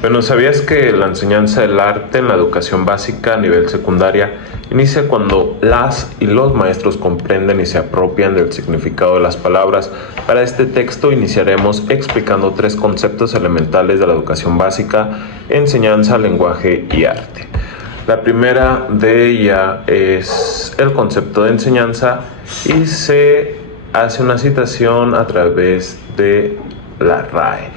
Bueno, ¿sabías que la enseñanza del arte en la educación básica a nivel secundaria inicia cuando las y los maestros comprenden y se apropian del significado de las palabras? Para este texto iniciaremos explicando tres conceptos elementales de la educación básica: enseñanza, lenguaje y arte. La primera de ella es el concepto de enseñanza y se hace una citación a través de la RAE.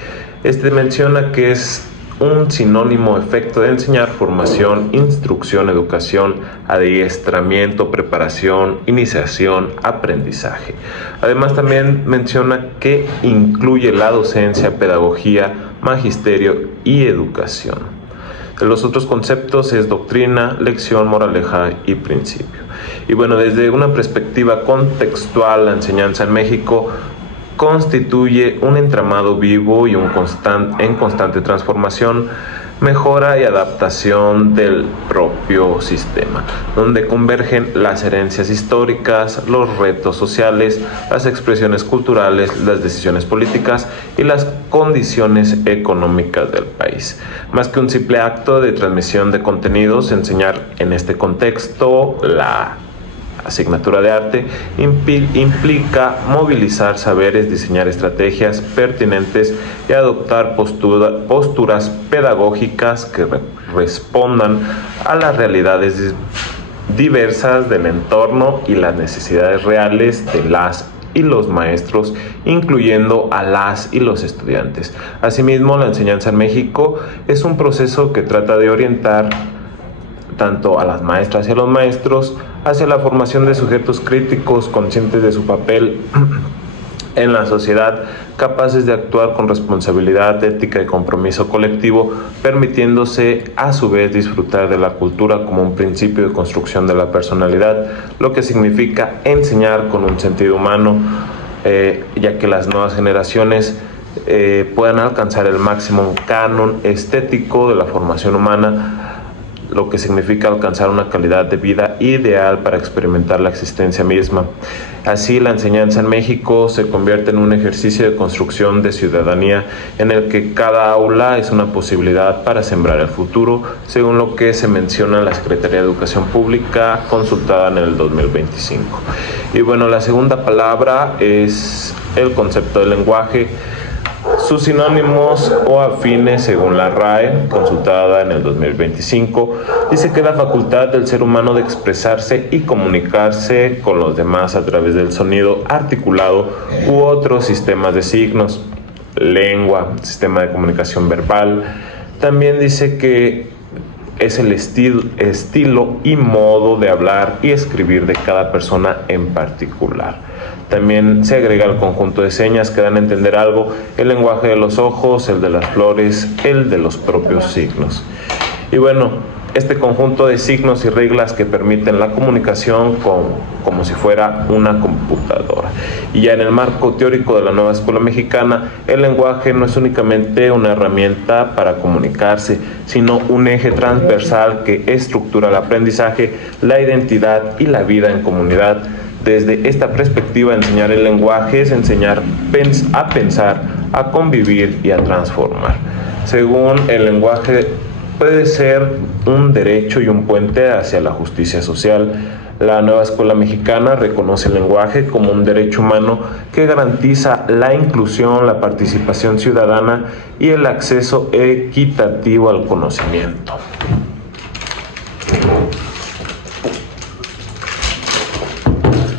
Este menciona que es un sinónimo efecto de enseñar: formación, instrucción, educación, adiestramiento, preparación, iniciación, aprendizaje. Además también menciona que incluye la docencia, pedagogía, magisterio y educación. Los otros conceptos es doctrina, lección, moraleja y principio. Y bueno, desde una perspectiva contextual, la enseñanza en México constituye un entramado vivo y en constante transformación, mejora y adaptación del propio sistema, donde convergen las herencias históricas, los retos sociales, las expresiones culturales, las decisiones políticas y las condiciones económicas del país. Más que un simple acto de transmisión de contenidos, enseñar en este contexto la asignatura de arte implica movilizar saberes, diseñar estrategias pertinentes y adoptar posturas pedagógicas que respondan a las realidades diversas del entorno y las necesidades reales de las y los maestros, incluyendo a las y los estudiantes. Asimismo, la enseñanza en México es un proceso que trata de orientar tanto a las maestras y a los maestros hacia la formación de sujetos críticos, conscientes de su papel en la sociedad, capaces de actuar con responsabilidad, ética y compromiso colectivo, permitiéndose a su vez disfrutar de la cultura como un principio de construcción de la personalidad, lo que significa enseñar con un sentido humano, ya que las nuevas generaciones puedan alcanzar el máximo canon estético de la formación humana, lo que significa alcanzar una calidad de vida ideal para experimentar la existencia misma. Así, la enseñanza en México se convierte en un ejercicio de construcción de ciudadanía en el que cada aula es una posibilidad para sembrar el futuro, según lo que se menciona en la Secretaría de Educación Pública consultada en el 2025. Y bueno, la segunda palabra es el concepto del lenguaje. Sus sinónimos o afines, según la RAE, consultada en el 2025, dice que la facultad del ser humano de expresarse y comunicarse con los demás a través del sonido articulado u otros sistemas de signos, lengua, sistema de comunicación verbal. También dice que es el estilo y modo de hablar y escribir de cada persona en particular. También se agrega el conjunto de señas que dan a entender algo: el lenguaje de los ojos, el de las flores, el de los propios signos. Y bueno, este conjunto de signos y reglas que permiten la comunicación como si fuera una computadora. Y ya en el marco teórico de la nueva escuela mexicana, el lenguaje no es únicamente una herramienta para comunicarse, sino un eje transversal que estructura el aprendizaje, la identidad y la vida en comunidad. Desde esta perspectiva, enseñar el lenguaje es enseñar a pensar, a convivir y a transformar. Según el lenguaje, puede ser un derecho y un puente hacia la justicia social. La nueva escuela mexicana reconoce el lenguaje como un derecho humano que garantiza la inclusión, la participación ciudadana y el acceso equitativo al conocimiento.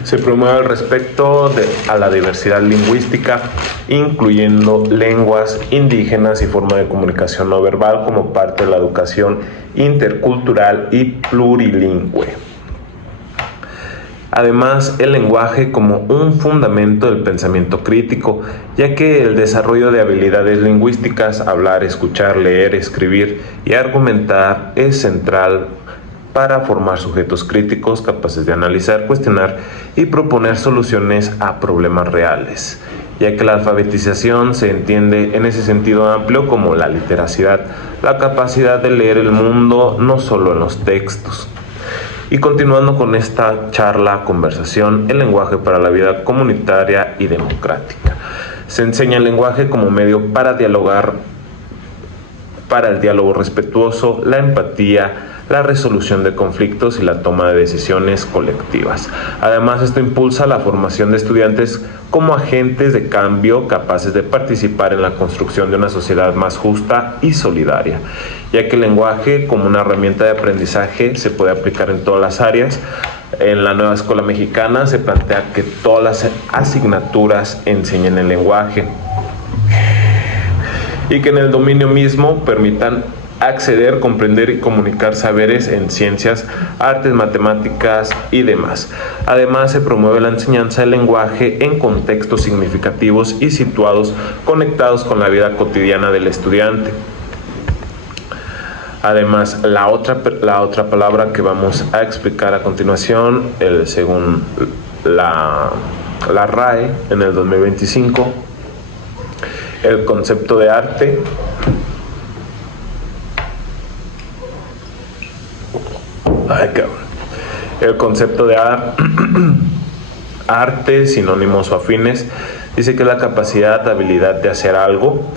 Se promueve el respeto a la diversidad lingüística, incluyendo lenguas indígenas y forma de comunicación no verbal como parte de la educación intercultural y plurilingüe. Además, el lenguaje como un fundamento del pensamiento crítico, ya que el desarrollo de habilidades lingüísticas, hablar, escuchar, leer, escribir y argumentar, es central para formar sujetos críticos capaces de analizar, cuestionar y proponer soluciones a problemas reales, ya que la alfabetización se entiende en ese sentido amplio como la literacidad, la capacidad de leer el mundo no solo en los textos. Y continuando con esta conversación, el lenguaje para la vida comunitaria y democrática. Se enseña el lenguaje como medio para dialogar para el diálogo respetuoso, la empatía, la resolución de conflictos y la toma de decisiones colectivas. Además, esto impulsa la formación de estudiantes como agentes de cambio capaces de participar en la construcción de una sociedad más justa y solidaria, ya que el lenguaje como una herramienta de aprendizaje se puede aplicar en todas las áreas. En la nueva escuela mexicana se plantea que todas las asignaturas enseñen el lenguaje y que en el dominio mismo permitan acceder, comprender y comunicar saberes en ciencias, artes, matemáticas y demás. Además, se promueve la enseñanza del lenguaje en contextos significativos y situados conectados con la vida cotidiana del estudiante. Además, la otra palabra que vamos a explicar a continuación, según la RAE en el 2025, el concepto de arte el concepto de arte, sinónimos o afines, dice que es la capacidad, habilidad de hacer algo.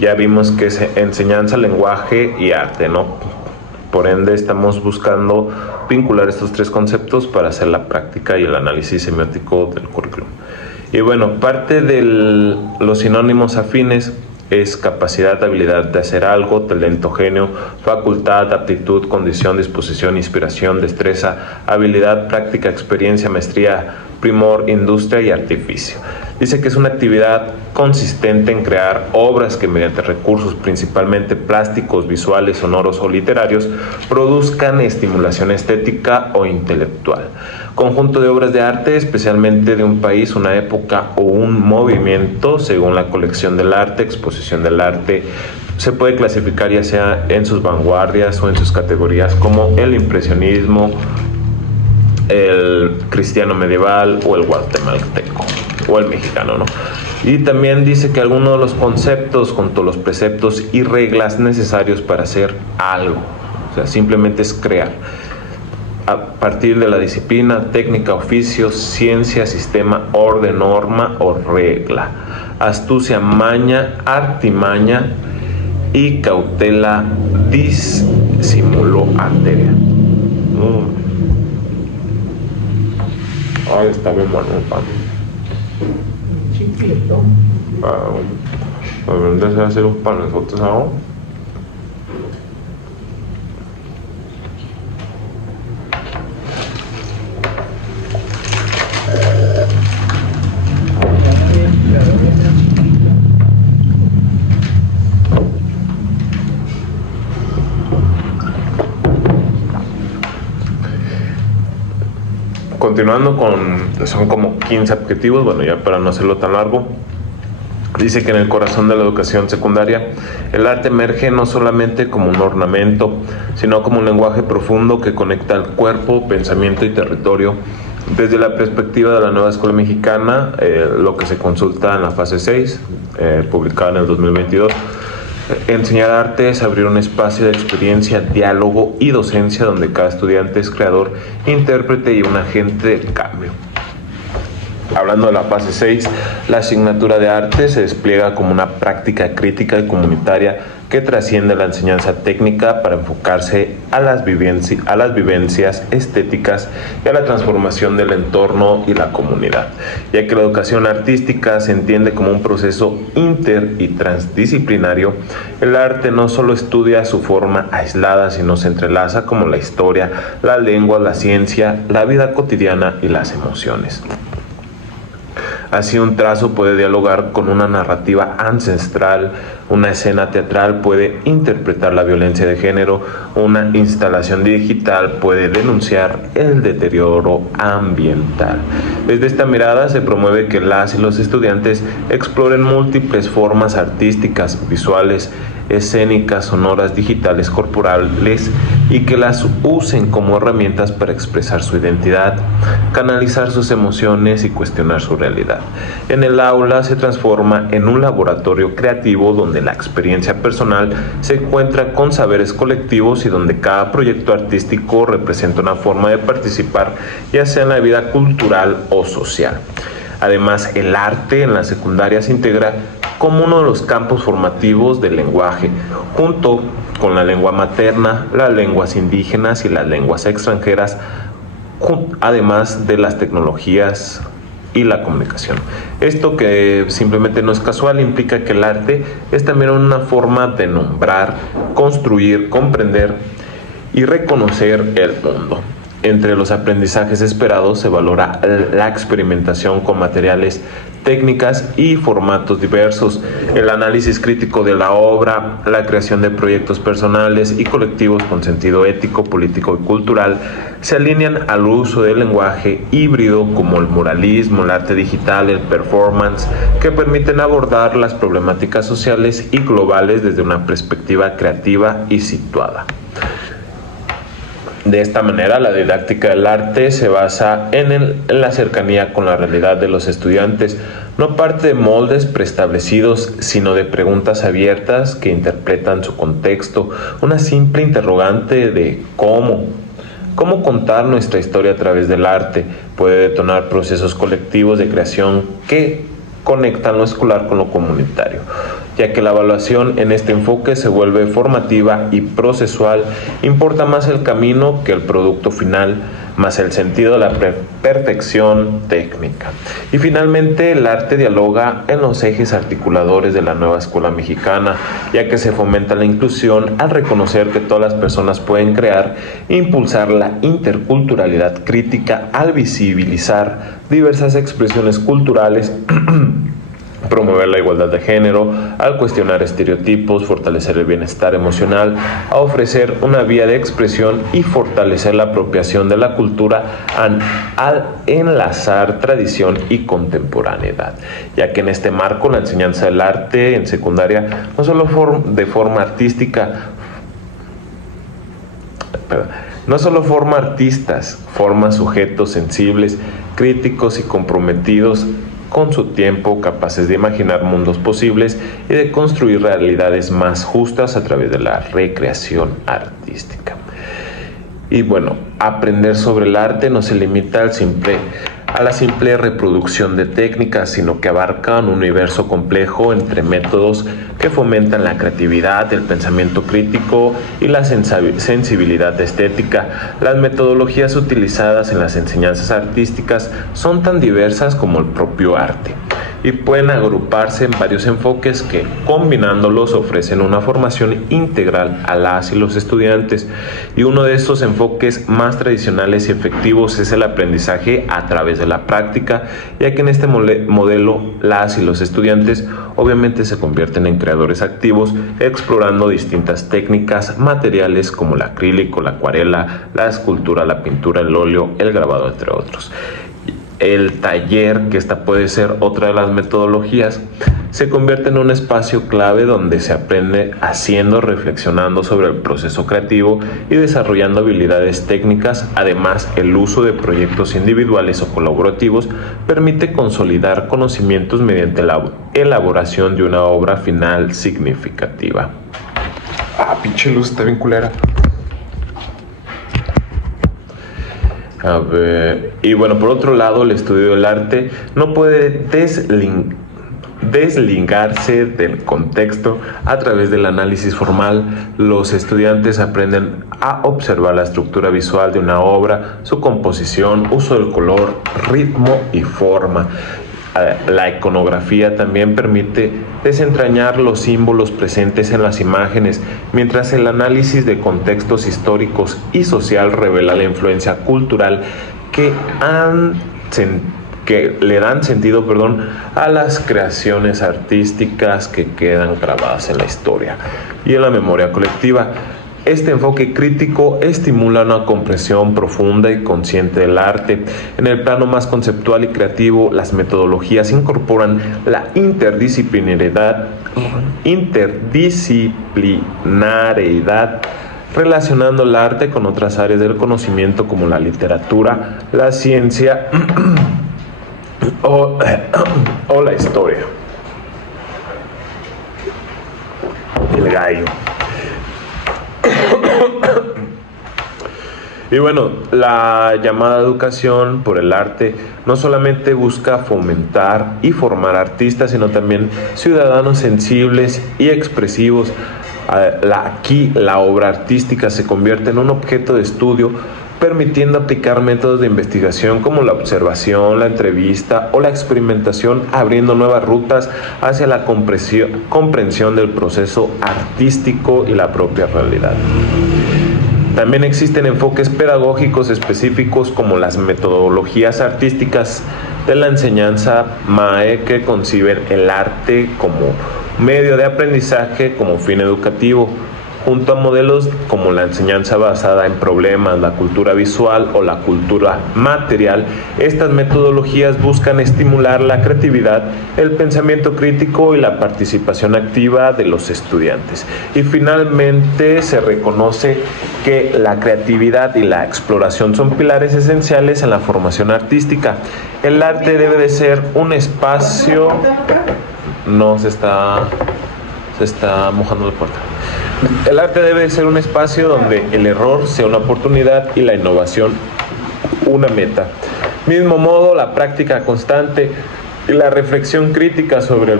Ya vimos que es enseñanza, lenguaje y arte, ¿no? Por ende, estamos buscando vincular estos tres conceptos para hacer la práctica y el análisis semiótico del currículum. Y bueno, parte de los sinónimos afines es capacidad, habilidad de hacer algo, talento, genio, facultad, aptitud, condición, disposición, inspiración, destreza, habilidad, práctica, experiencia, maestría, primor, industria y artificio. Dice que es una actividad consistente en crear obras que mediante recursos principalmente plásticos, visuales, sonoros o literarios produzcan estimulación estética o intelectual. Conjunto de obras de arte, especialmente de un país, una época o un movimiento, según la colección del arte, exposición del arte, se puede clasificar ya sea en sus vanguardias o en sus categorías como el impresionismo, el cristiano medieval o el guatemalteco o el mexicano, ¿no? Y también dice que algunos de los conceptos junto a los preceptos y reglas necesarios para hacer algo, o sea, simplemente es crear a partir de la disciplina, técnica, oficio, ciencia, sistema, orden, norma o regla, astucia, maña, artimaña y cautela, disimulo, arteria. Ay, está bien bueno el pan. Chiquito. ¿Dónde se va a hacer un pan? ¿Nosotros ahora? Continuando son como 15 objetivos, bueno, ya para no hacerlo tan largo, dice que en el corazón de la educación secundaria el arte emerge no solamente como un ornamento, sino como un lenguaje profundo que conecta el cuerpo, pensamiento y territorio. Desde la perspectiva de la nueva escuela mexicana, lo que se consulta en la fase 6, publicada en el 2022, enseñar arte es abrir un espacio de experiencia, diálogo y docencia donde cada estudiante es creador, intérprete y un agente de cambio. Hablando de la fase 6, la asignatura de arte se despliega como una práctica crítica y comunitaria que trasciende la enseñanza técnica para enfocarse a las vivencias estéticas y a la transformación del entorno y la comunidad, ya que la educación artística se entiende como un proceso inter y transdisciplinario. El arte no solo estudia su forma aislada, sino se entrelaza como la historia, la lengua, la ciencia, la vida cotidiana y las emociones. Así, un trazo puede dialogar con una narrativa ancestral, una escena teatral puede interpretar la violencia de género, una instalación digital puede denunciar el deterioro ambiental. Desde esta mirada se promueve que las y los estudiantes exploren múltiples formas artísticas, visuales, escénicas, sonoras, digitales, corporales y que las usen como herramientas para expresar su identidad, canalizar sus emociones y cuestionar su realidad. En el aula se transforma en un laboratorio creativo donde la experiencia personal se encuentra con saberes colectivos y donde cada proyecto artístico representa una forma de participar, ya sea en la vida cultural o social. Además, el arte en la secundaria se integra como uno de los campos formativos del lenguaje, junto con la lengua materna, las lenguas indígenas y las lenguas extranjeras, además de las tecnologías y la comunicación. Esto, que simplemente no es casual, implica que el arte es también una forma de nombrar, construir, comprender y reconocer el mundo. Entre los aprendizajes esperados se valora la experimentación con materiales, técnicas y formatos diversos, el análisis crítico de la obra, la creación de proyectos personales y colectivos con sentido ético, político y cultural se alinean al uso del lenguaje híbrido como el muralismo, el arte digital, el performance, que permiten abordar las problemáticas sociales y globales desde una perspectiva creativa y situada. De esta manera, la didáctica del arte se basa en la cercanía con la realidad de los estudiantes. No parte de moldes preestablecidos, sino de preguntas abiertas que interpretan su contexto. Una simple interrogante de ¿cómo contar nuestra historia a través del arte? Puede detonar procesos colectivos de creación que conectan lo escolar con lo comunitario, ya que la evaluación en este enfoque se vuelve formativa y procesual. Importa más el camino que el producto final, más el sentido de la perfección técnica. Y finalmente, el arte dialoga en los ejes articuladores de la nueva escuela mexicana, ya que se fomenta la inclusión al reconocer que todas las personas pueden crear e impulsar la interculturalidad crítica al visibilizar diversas expresiones culturales, promover la igualdad de género, al cuestionar estereotipos, fortalecer el bienestar emocional, a ofrecer una vía de expresión y fortalecer la apropiación de la cultura al enlazar tradición y contemporaneidad, ya que en este marco la enseñanza del arte en secundaria no solo forma artistas, forma sujetos sensibles, críticos y comprometidos con su tiempo, capaces de imaginar mundos posibles y de construir realidades más justas a través de la recreación artística. Y bueno, aprender sobre el arte no se limita a la simple reproducción de técnicas, sino que abarca un universo complejo entre métodos que fomentan la creatividad, el pensamiento crítico y la sensibilidad estética. Las metodologías utilizadas en las enseñanzas artísticas son tan diversas como el propio arte y pueden agruparse en varios enfoques que, combinándolos, ofrecen una formación integral a las y los estudiantes. Y uno de estos enfoques más tradicionales y efectivos es el aprendizaje a través de la práctica, ya que en este modelo las y los estudiantes obviamente se convierten en creadores activos, explorando distintas técnicas, materiales como el acrílico, la acuarela, la escultura, la pintura, el óleo, el grabado, entre otros. El taller, que esta puede ser otra de las metodologías, se convierte en un espacio clave donde se aprende haciendo, reflexionando sobre el proceso creativo y desarrollando habilidades técnicas. Además, el uso de proyectos individuales o colaborativos permite consolidar conocimientos mediante la elaboración de una obra final significativa. Pinche luz, está bien culera. A ver, y bueno, por otro lado, el estudio del arte no puede desligarse del contexto. A través del análisis formal, los estudiantes aprenden a observar la estructura visual de una obra, su composición, uso del color, ritmo y forma. La iconografía también permite desentrañar los símbolos presentes en las imágenes, mientras el análisis de contextos históricos y social revela la influencia cultural que le dan sentido a las creaciones artísticas que quedan grabadas en la historia y en la memoria colectiva. Este enfoque crítico estimula una comprensión profunda y consciente del arte. En el plano más conceptual y creativo, las metodologías incorporan la interdisciplinariedad, relacionando el arte con otras áreas del conocimiento como la literatura, la ciencia o la historia. El gallo. Y bueno, la llamada educación por el arte no solamente busca fomentar y formar artistas, sino también ciudadanos sensibles y expresivos. Aquí la obra artística se convierte en un objeto de estudio, permitiendo aplicar métodos de investigación como la observación, la entrevista o la experimentación, abriendo nuevas rutas hacia la comprensión del proceso artístico y la propia realidad. También existen enfoques pedagógicos específicos como las metodologías artísticas de la enseñanza MAE, que conciben el arte como medio de aprendizaje como fin educativo, junto a modelos como la enseñanza basada en problemas, la cultura visual o la cultura material. Estas metodologías buscan estimular la creatividad, el pensamiento crítico y la participación activa de los estudiantes. Y finalmente se reconoce que la creatividad y la exploración son pilares esenciales en la formación artística. El arte debe de ser un espacio... No, se está mojando la puerta. El arte debe ser un espacio donde el error sea una oportunidad y la innovación una meta. Mismo modo, la práctica constante y la reflexión crítica sobre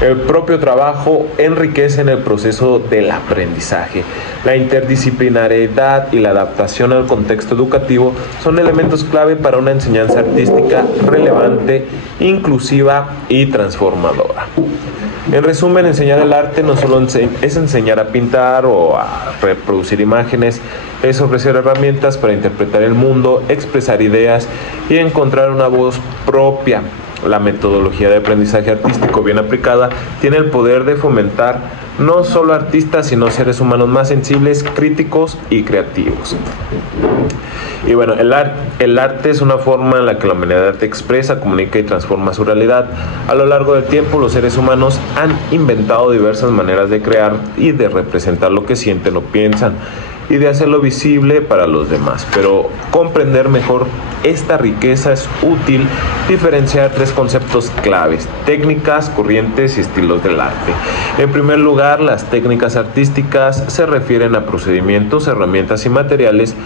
el propio trabajo enriquecen el proceso del aprendizaje. La interdisciplinariedad y la adaptación al contexto educativo son elementos clave para una enseñanza artística relevante, inclusiva y transformadora. En resumen, enseñar el arte no solo es enseñar a pintar o a reproducir imágenes, es ofrecer herramientas para interpretar el mundo, expresar ideas y encontrar una voz propia. La metodología de aprendizaje artístico bien aplicada tiene el poder de fomentar no solo artistas, sino seres humanos más sensibles, críticos y creativos. Y bueno, el arte es una forma en la que la humanidad expresa, comunica y transforma su realidad. A lo largo del tiempo, los seres humanos han inventado diversas maneras de crear y de representar lo que sienten o piensan, y de hacerlo visible para los demás. Pero comprender mejor esta riqueza es útil diferenciar tres conceptos claves: técnicas, corrientes y estilos del arte. En primer lugar, las técnicas artísticas se refieren a procedimientos, herramientas y materiales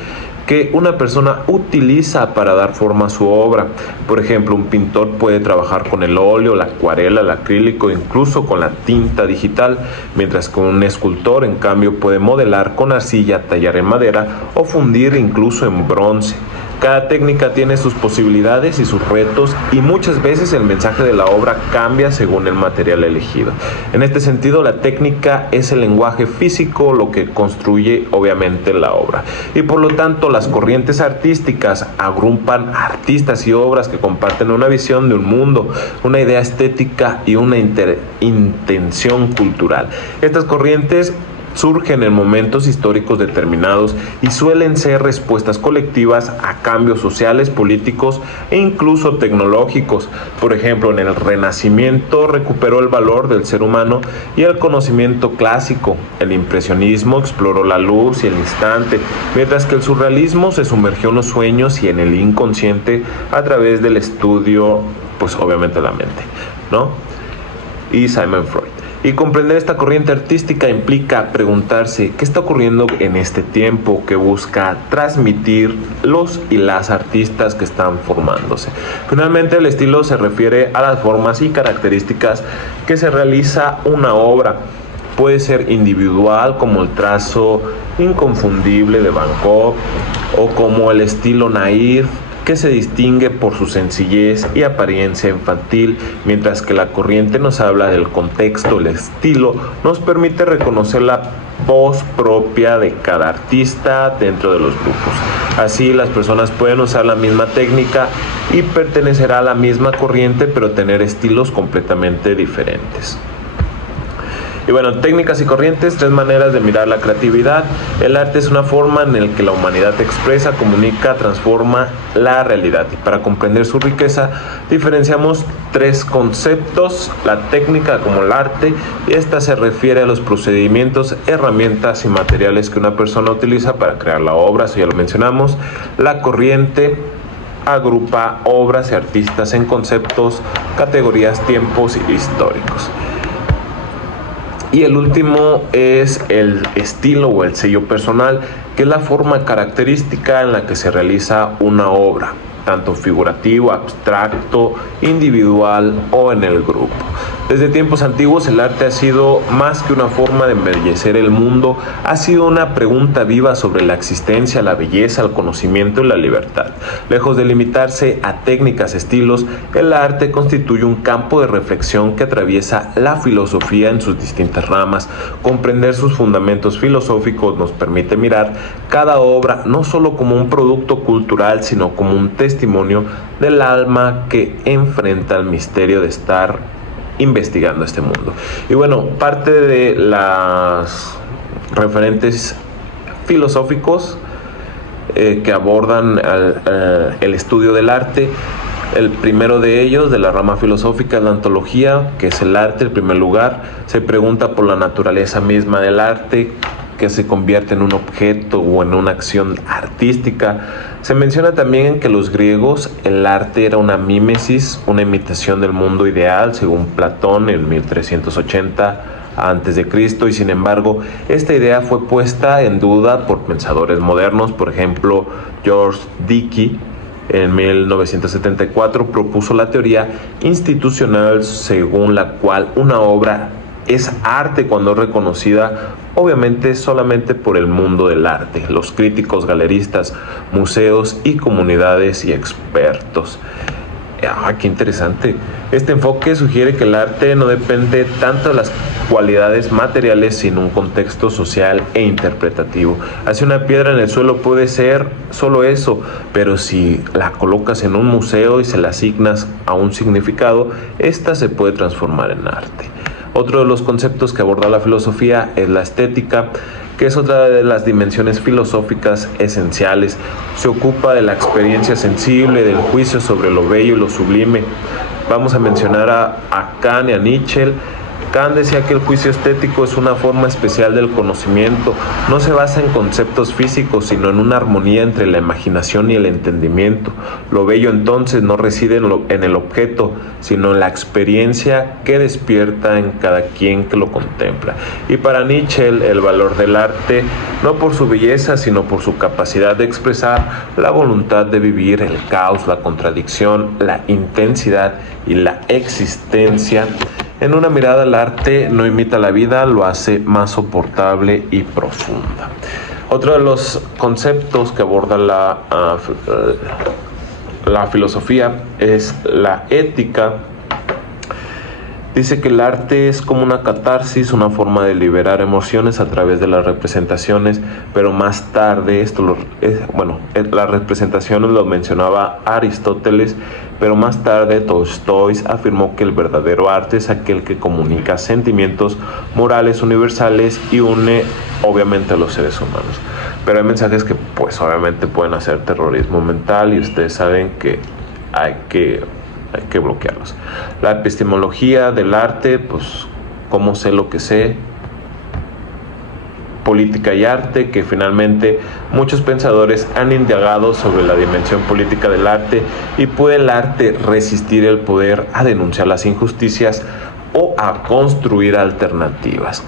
que una persona utiliza para dar forma a su obra. Por ejemplo, un pintor puede trabajar con el óleo, la acuarela, el acrílico, incluso con la tinta digital, mientras que un escultor, en cambio, puede modelar con arcilla, tallar en madera o fundir incluso en bronce. Cada técnica tiene sus posibilidades y sus retos, y muchas veces el mensaje de la obra cambia según el material elegido. En este sentido, la técnica es el lenguaje físico, lo que construye obviamente la obra. Y por lo tanto, las corrientes artísticas agrupan artistas y obras que comparten una visión de un mundo, una idea estética y una intención cultural. Estas corrientes surgen en momentos históricos determinados y suelen ser respuestas colectivas a cambios sociales, políticos e incluso tecnológicos. Por ejemplo, en el Renacimiento recuperó el valor del ser humano y el conocimiento clásico. El impresionismo exploró la luz y el instante, mientras que el surrealismo se sumergió en los sueños y en el inconsciente a través del estudio, pues obviamente, de la mente, ¿no? Y Sigmund Freud. Y comprender esta corriente artística implica preguntarse qué está ocurriendo en este tiempo que busca transmitir los y las artistas que están formándose. Finalmente, el estilo se refiere a las formas y características que se realiza una obra. Puede ser individual, como el trazo inconfundible de Van Gogh, o como el estilo naif, que se distingue por su sencillez y apariencia infantil, mientras que la corriente nos habla del contexto. El estilo nos permite reconocer la voz propia de cada artista dentro de los grupos. Así, las personas pueden usar la misma técnica y pertenecer a la misma corriente, pero tener estilos completamente diferentes. Y bueno, técnicas y corrientes, tres maneras de mirar la creatividad. El arte es una forma en la que la humanidad expresa, comunica, transforma la realidad. Y para comprender su riqueza, diferenciamos tres conceptos: la técnica como el arte, y esta se refiere a los procedimientos, herramientas y materiales que una persona utiliza para crear la obra, eso ya lo mencionamos. La corriente agrupa obras y artistas en conceptos, categorías, tiempos históricos. Y el último es el estilo o el sello personal, que es la forma característica en la que se realiza una obra, tanto figurativo, abstracto, individual o en el grupo. Desde tiempos antiguos el arte ha sido más que una forma de embellecer el mundo, ha sido una pregunta viva sobre la existencia, la belleza, el conocimiento y la libertad. Lejos de limitarse a técnicas, estilos, el arte constituye un campo de reflexión que atraviesa la filosofía en sus distintas ramas. Comprender sus fundamentos filosóficos nos permite mirar cada obra no solo como un producto cultural, sino como un testimonio del alma que enfrenta el misterio de estar investigando este mundo. Y bueno, parte de los referentes filosóficos que abordan el estudio del arte, el primero de ellos, de la rama filosófica, es la ontología, que es el arte. En primer lugar, se pregunta por la naturaleza misma del arte, que se convierte en un objeto o en una acción artística. Se menciona también que los griegos el arte era una mímesis, una imitación del mundo ideal, según Platón en 1380 a.C., y sin embargo esta idea fue puesta en duda por pensadores modernos. Por ejemplo, George Dickey en 1974 propuso la teoría institucional, según la cual una obra es arte cuando es reconocida obviamente solamente por el mundo del arte, los críticos, galeristas, museos y comunidades y expertos. Qué interesante. Este enfoque sugiere que el arte no depende tanto de las cualidades materiales, sino un contexto social e interpretativo. Así una piedra en el suelo puede ser solo eso, pero si la colocas en un museo y se la asignas a un significado, esta se puede transformar en arte. Otro de los conceptos que aborda la filosofía es la estética, que es otra de las dimensiones filosóficas esenciales. Se ocupa de la experiencia sensible, del juicio sobre lo bello y lo sublime. Vamos a mencionar a Kant y a Nietzsche. Kant decía que el juicio estético es una forma especial del conocimiento. No se basa en conceptos físicos, sino en una armonía entre la imaginación y el entendimiento. Lo bello entonces no reside en el objeto, sino en la experiencia que despierta en cada quien que lo contempla. Y para Nietzsche el valor del arte, no por su belleza, sino por su capacidad de expresar la voluntad de vivir, el caos, la contradicción, la intensidad y la existencia. En una mirada, el arte no imita la vida, lo hace más soportable y profunda. Otro de los conceptos que aborda la filosofía es la ética. Dice que el arte es como una catarsis, una forma de liberar emociones a través de las representaciones, pero más tarde, las representaciones lo mencionaba Aristóteles, pero más tarde Tolstói afirmó que el verdadero arte es aquel que comunica sentimientos morales universales y une obviamente a los seres humanos. Pero hay mensajes que pues obviamente pueden hacer terrorismo mental y ustedes saben que hay que bloquearlos. La epistemología del arte, pues cómo sé lo que sé, política y arte, que finalmente muchos pensadores han indagado sobre la dimensión política del arte y puede el arte resistir el poder a denunciar las injusticias o a construir alternativas.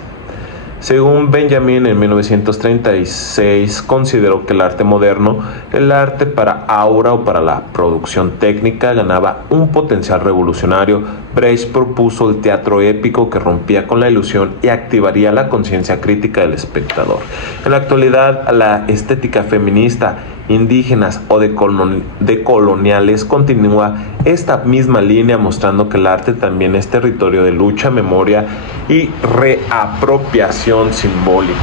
Según Benjamin, en 1936 consideró que el arte moderno, el arte para aura o para la producción técnica, ganaba un potencial revolucionario. Brecht propuso el teatro épico que rompía con la ilusión y activaría la conciencia crítica del espectador. En la actualidad, la estética feminista, indígenas o decoloniales continúa esta misma línea, mostrando que el arte también es territorio de lucha, memoria y reapropiación simbólica.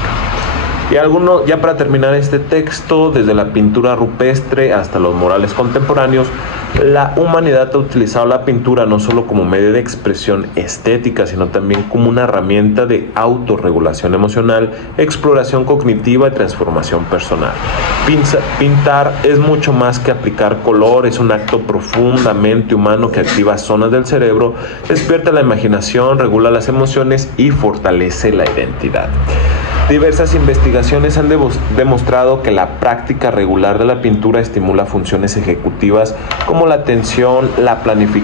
Y ya para terminar este texto, desde la pintura rupestre hasta los murales contemporáneos, la humanidad ha utilizado la pintura no solo como medio de expresión estética, sino también como una herramienta de autorregulación emocional, exploración cognitiva y transformación personal. Pintar es mucho más que aplicar color, es un acto profundamente humano que activa zonas del cerebro, despierta la imaginación, regula las emociones y fortalece la identidad. Diversas investigaciones han demostrado que la práctica regular de la pintura estimula funciones ejecutivas como la atención, la planificación